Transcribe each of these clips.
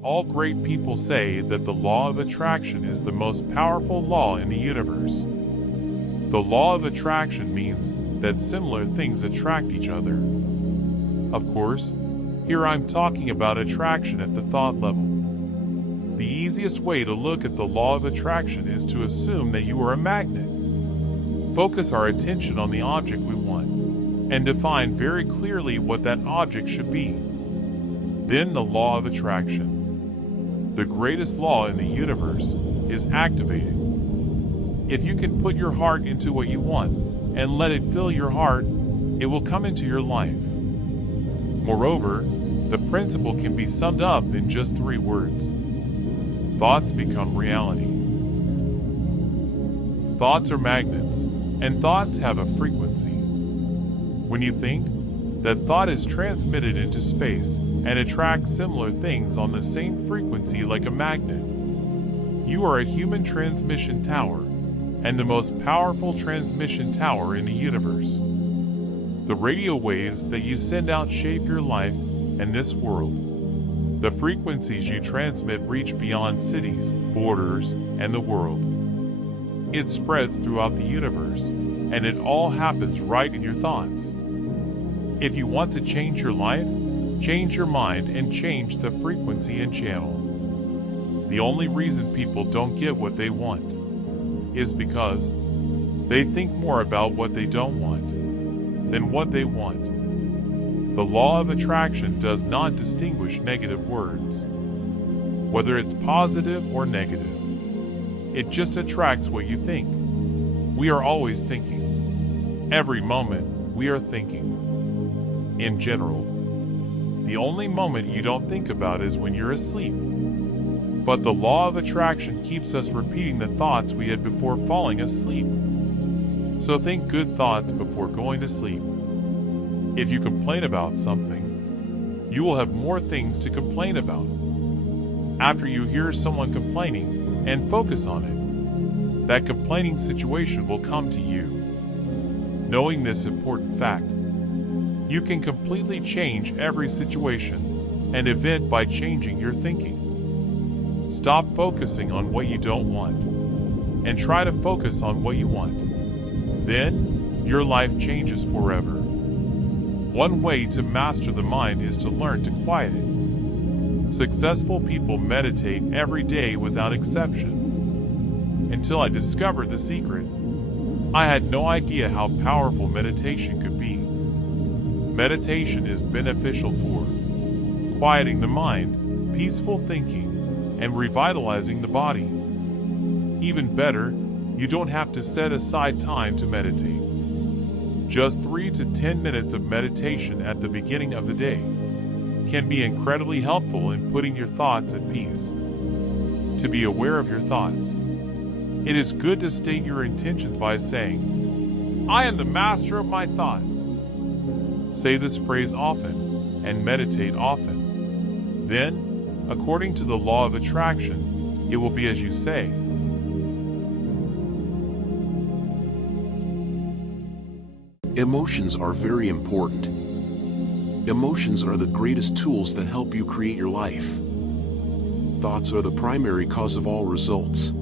All great people say that the law of attraction is the most powerful law in the universe. The law of attraction means that similar things attract each other. Of course, here I'm talking about attraction at the thought level. The easiest way to look at the law of attraction is to assume that you are a magnet. Focus our attention on the object we want, and define very clearly what that object should be. Then the law of attraction, the greatest law in the universe, is activated. If you can put your heart into what you want and let it fill your heart, it will come into your life. Moreover, the principle can be summed up in just 3 words. Thoughts become reality. Thoughts are magnets, and thoughts have a frequency. When you think, that thought is transmitted into space and attracts similar things on the same frequency like a magnet. You are a human transmission tower, and the most powerful transmission tower in the universe. The radio waves that you send out shape your life and this world. The frequencies you transmit reach beyond cities, borders, and the world. It spreads throughout the universe, and it all happens right in your thoughts. If you want to change your life, change your mind and change the frequency and channel. The only reason people don't get what they want is because they think more about what they don't want than what they want. The law of attraction does not distinguish negative words, whether it's positive or negative. It just attracts what you think. We are always thinking. Every moment we are thinking. In general, the only moment you don't think about is when you're asleep. But the law of attraction keeps us repeating the thoughts we had before falling asleep. So think good thoughts before going to sleep. If you complain about something, you will have more things to complain about. After you hear someone complaining and focus on it, that complaining situation will come to you. Knowing this important fact, you can completely change every situation and event by changing your thinking. Stop focusing on what you don't want and try to focus on what you want. Then, your life changes forever. One way to master the mind is to learn to quiet it. Successful people meditate every day without exception. Until I discovered the secret, I had no idea how powerful meditation could be. Meditation is beneficial for quieting the mind, peaceful thinking, and revitalizing the body. Even better, you don't have to set aside time to meditate. Just 3 to 10 minutes of meditation at the beginning of the day can be incredibly helpful in putting your thoughts at peace. To be aware of your thoughts, it is good to state your intentions by saying, "I am the master of my thoughts." Say this phrase often and meditate often. Then, according to the law of attraction, it will be as you say. Emotions are very important. Emotions are the greatest tools that help you create your life. Thoughts are the primary cause of all results.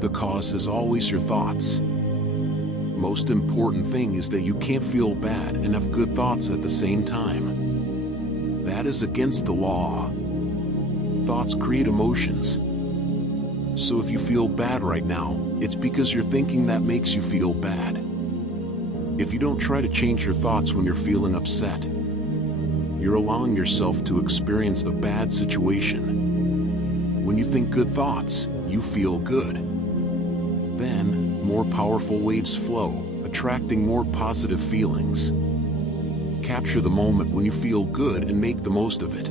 The cause is always your thoughts. Most important thing is that you can't feel bad and have good thoughts at the same time. That is against the law. Thoughts create emotions. So if you feel bad right now, it's because you're thinking that makes you feel bad. If you don't try to change your thoughts when you're feeling upset, you're allowing yourself to experience the bad situation. When you think good thoughts, you feel good. Then, more powerful waves flow, attracting more positive feelings. Capture the moment when you feel good and make the most of it.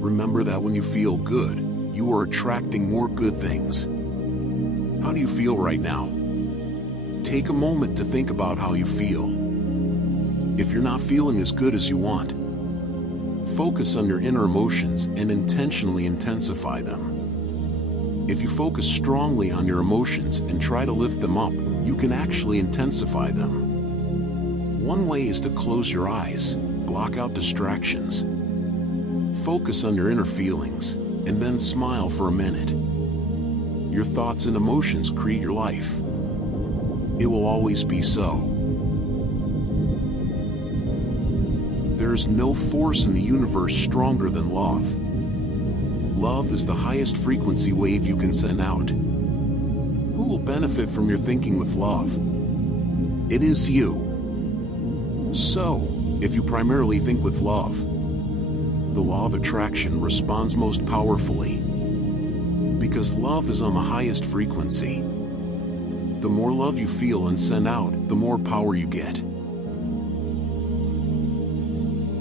Remember that when you feel good, you are attracting more good things. How do you feel right now? Take a moment to think about how you feel. If you're not feeling as good as you want, focus on your inner emotions and intentionally intensify them. If you focus strongly on your emotions and try to lift them up, you can actually intensify them. One way is to close your eyes, block out distractions. Focus on your inner feelings, and then smile for a minute. Your thoughts and emotions create your life. It will always be so. There is no force in the universe stronger than love. Love is the highest frequency wave you can send out. Who will benefit from your thinking with love? It is you. So, if you primarily think with love, the law of attraction responds most powerfully. Because love is on the highest frequency. The more love you feel and send out, the more power you get.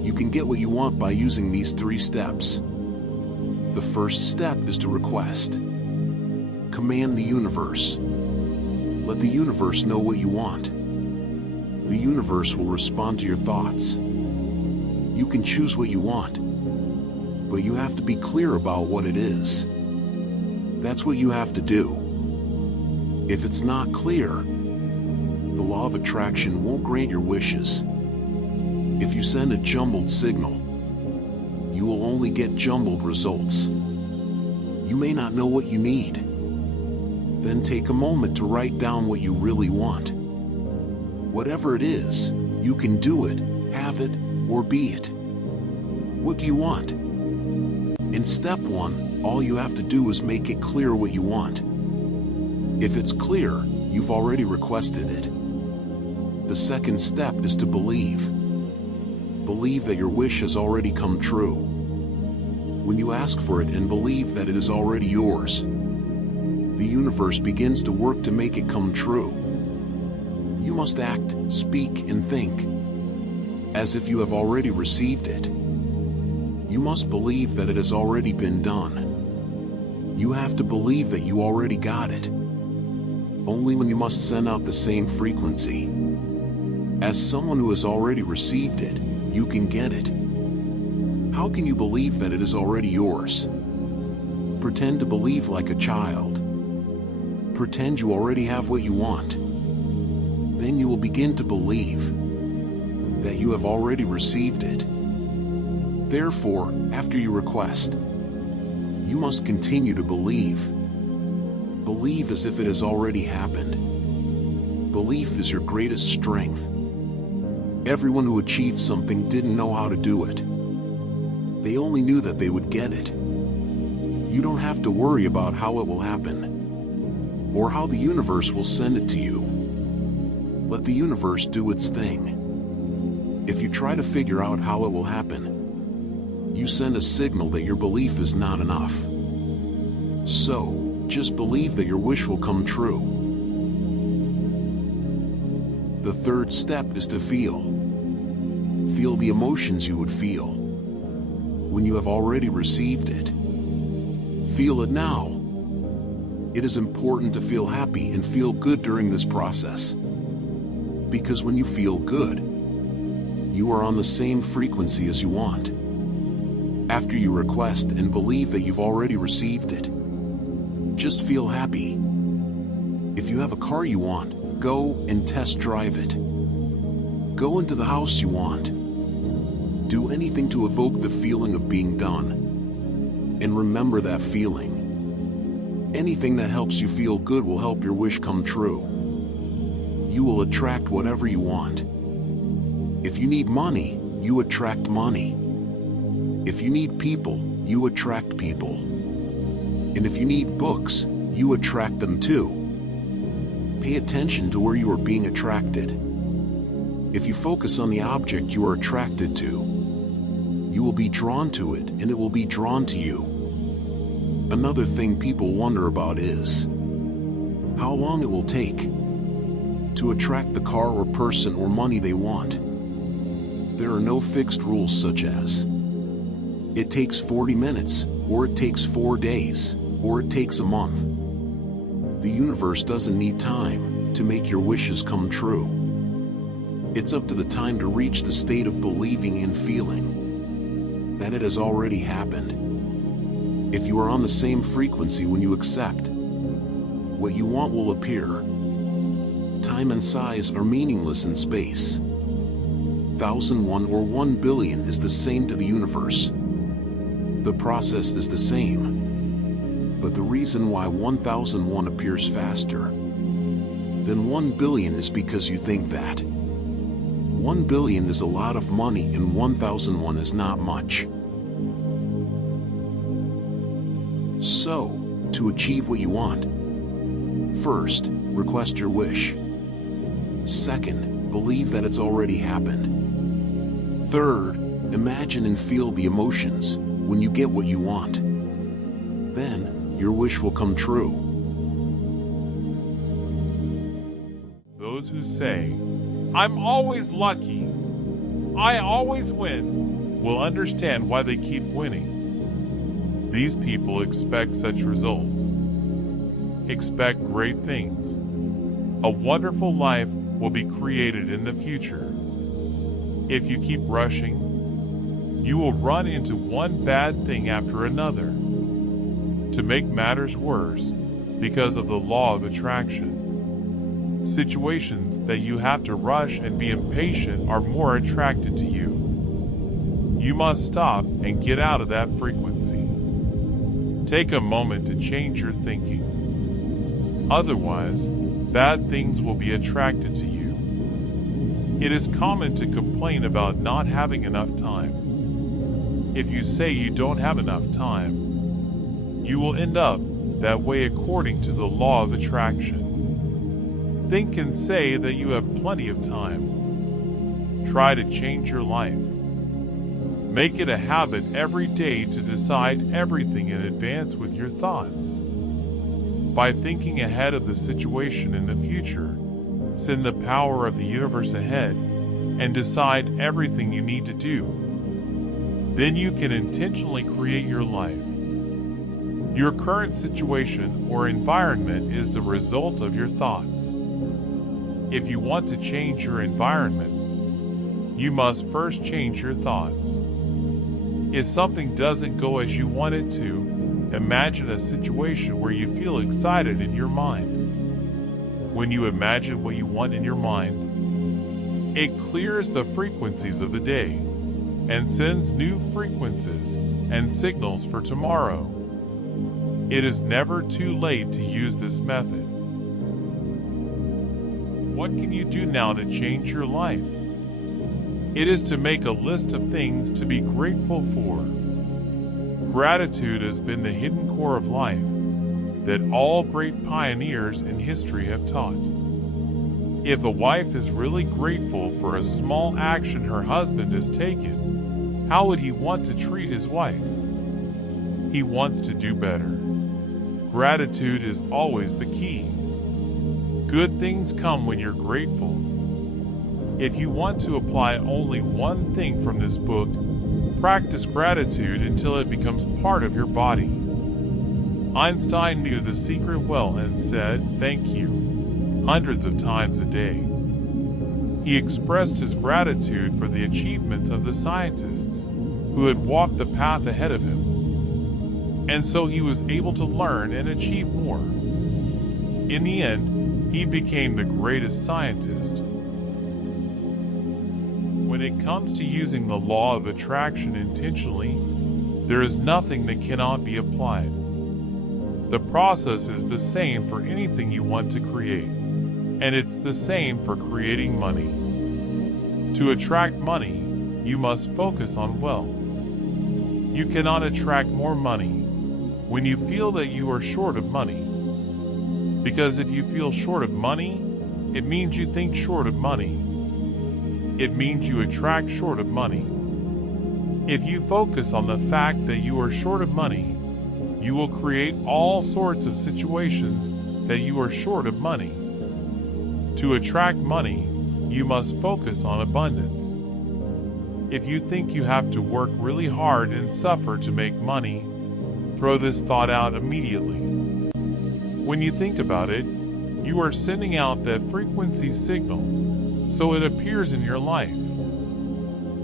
You can get what you want by using these 3 steps. The first step is to request. Command the universe. Let the universe know what you want. The universe will respond to your thoughts. You can choose what you want, but you have to be clear about what it is. That's what you have to do. If it's not clear, the law of attraction won't grant your wishes. If you send a jumbled signal, you will only get jumbled results. You may not know what you need. Then take a moment to write down what you really want. Whatever it is, you can do it, have it, or be it. What do you want? In step 1, all you have to do is make it clear what you want. If it's clear, you've already requested it. The second step is to believe. Believe that your wish has already come true. When you ask for it and believe that it is already yours, the universe begins to work to make it come true. You must act, speak, and think as if you have already received it. You must believe that it has already been done. You have to believe that you already got it. Only when you must send out the same frequency. As someone who has already received it, you can get it. How can you believe that it is already yours? Pretend to believe like a child. Pretend you already have what you want. Then you will begin to believe that you have already received it. Therefore, after you request, you must continue to believe. Believe as if it has already happened. Belief is your greatest strength. Everyone who achieved something didn't know how to do it. They only knew that they would get it. You don't have to worry about how it will happen, or how the universe will send it to you. Let the universe do its thing. If you try to figure out how it will happen, you send a signal that your belief is not enough. So, just believe that your wish will come true. The third step is to feel. Feel the emotions you would feel when you have already received it. Feel it now. It is important to feel happy and feel good during this process. Because when you feel good, you are on the same frequency as you want. After you request and believe that you've already received it, just feel happy. If you have a car you want, go and test drive it. Go into the house you want. Do anything to evoke the feeling of being done. And remember that feeling. Anything that helps you feel good will help your wish come true. You will attract whatever you want. If you need money, you attract money. If you need people, you attract people. And if you need books, you attract them too. Pay attention to where you are being attracted. If you focus on the object you are attracted to, you will be drawn to it and it will be drawn to you. Another thing people wonder about is how long it will take to attract the car or person or money they want. There are no fixed rules such as it takes 40 minutes, or it takes 4 days, or it takes a month. The universe doesn't need time to make your wishes come true. It's up to the time to reach the state of believing and feeling that it has already happened. If you are on the same frequency when you accept, what you want will appear. Time and size are meaningless in space. 1001 or 1 billion is the same to the universe. The process is the same. But the reason why 1001 appears faster than 1 billion is because you think that 1 billion is a lot of money and 1001 is not much. So, to achieve what you want, first, request your wish. Second, believe that it's already happened. Third, imagine and feel the emotions when you get what you want. Then, your wish will come true. Those who say, "I'm always lucky, I always win," will understand why they keep winning. These people expect such results. Expect great things. A wonderful life will be created in the future. If you keep rushing, you will run into one bad thing after another. To make matters worse, because of the law of attraction, situations that you have to rush and be impatient are more attracted to you. You must stop and get out of that frequency. Take a moment to change your thinking. Otherwise, bad things will be attracted to you. It is common to complain about not having enough time. If you say you don't have enough time, you will end up that way according to the law of attraction. Think and say that you have plenty of time. Try to change your life. Make it a habit every day to decide everything in advance with your thoughts. By thinking ahead of the situation in the future, send the power of the universe ahead and decide everything you need to do. Then you can intentionally create your life. Your current situation or environment is the result of your thoughts. If you want to change your environment, you must first change your thoughts. If something doesn't go as you want it to, imagine a situation where you feel excited in your mind. When you imagine what you want in your mind, it clears the frequencies of the day and sends new frequencies and signals for tomorrow. It is never too late to use this method. What can you do now to change your life? It is to make a list of things to be grateful for. Gratitude has been the hidden core of life that all great pioneers in history have taught. If a wife is really grateful for a small action her husband has taken, how would he want to treat his wife? He wants to do better. Gratitude is always the key. Good things come when you're grateful. If you want to apply only one thing from this book, practice gratitude until it becomes part of your body. Einstein knew the secret well and said, "Thank you," hundreds of times a day. He expressed his gratitude for the achievements of the scientists who had walked the path ahead of him. And so he was able to learn and achieve more. In the end, he became the greatest scientist. When it comes to using the law of attraction intentionally, there is nothing that cannot be applied. The process is the same for anything you want to create, and it's the same for creating money. To attract money, you must focus on wealth. You cannot attract more money when you feel that you are short of money. Because if you feel short of money, it means you think short of money. It means you attract short of money. If you focus on the fact that you are short of money, you will create all sorts of situations that you are short of money. To attract money, you must focus on abundance. If you think you have to work really hard and suffer to make money, throw this thought out immediately. When you think about it, you are sending out that frequency signal, so it appears in your life.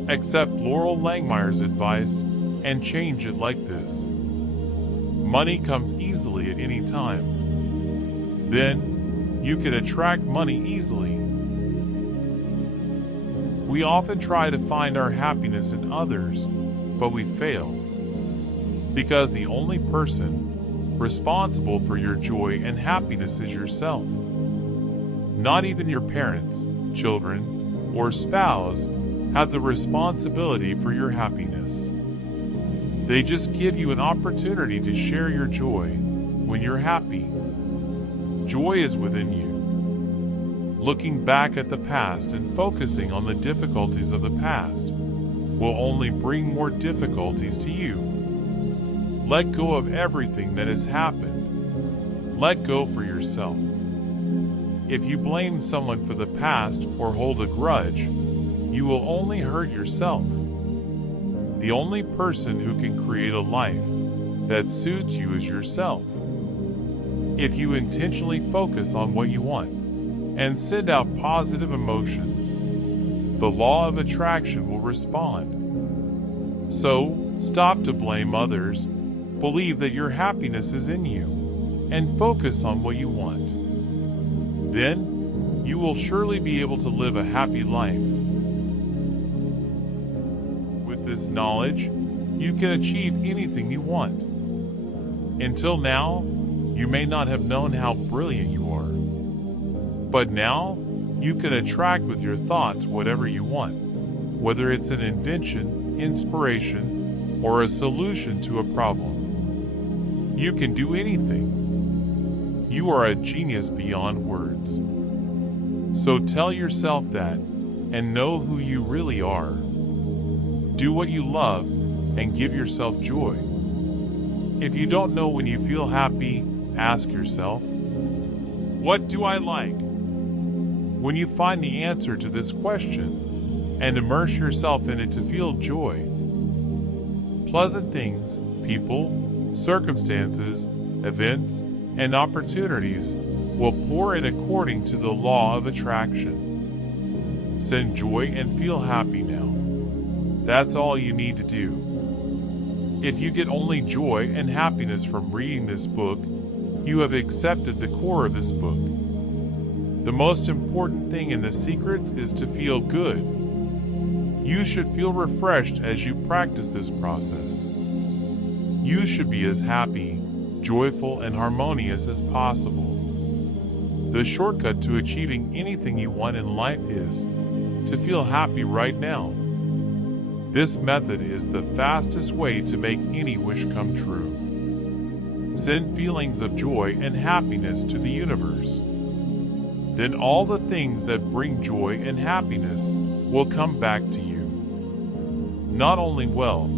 Accept Laurel Langmeyer's advice and change it like this. Money comes easily at any time. Then, you can attract money easily. We often try to find our happiness in others, but we fail. because the only person responsible for your joy and happiness is yourself. Not even your parents, children, or spouse have the responsibility for your happiness. They just give you an opportunity to share your joy when you're happy. Joy is within you. Looking back at the past and focusing on the difficulties of the past will only bring more difficulties to you. Let go of everything that has happened. Let go for yourself. If you blame someone for the past or hold a grudge, you will only hurt yourself. The only person who can create a life that suits you is yourself. If you intentionally focus on what you want and send out positive emotions, the law of attraction will respond. So, stop to blame others, believe that your happiness is in you, and focus on what you want. Then, you will surely be able to live a happy life. With this knowledge, you can achieve anything you want. Until now, you may not have known how brilliant you are. But now, you can attract with your thoughts whatever you want, whether it's an invention, inspiration, or a solution to a problem. You can do anything. You are a genius beyond words. So tell yourself that and know who you really are. Do what you love and give yourself joy. If you don't know when you feel happy, ask yourself, what do I like? When you find the answer to this question and immerse yourself in it to feel joy, pleasant things, people, circumstances, events, and opportunities will pour in according to the law of attraction. Send joy and feel happy now. That's all you need to do. If you get only joy and happiness from reading this book, you have accepted the core of this book. The most important thing in The Secrets is to feel good. You should feel refreshed as you practice this process. You should be as happy, joyful, and harmonious as possible. The shortcut to achieving anything you want in life is to feel happy right now. This method is the fastest way to make any wish come true. Send feelings of joy and happiness to the universe. Then all the things that bring joy and happiness will come back to you. Not only wealth,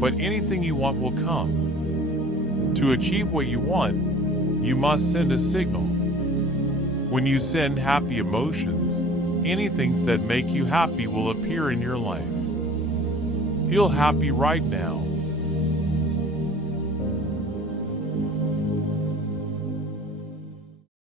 but anything you want will come. To achieve what you want, you must send a signal. When you send happy emotions, anything that make you happy will appear in your life. Feel happy right now.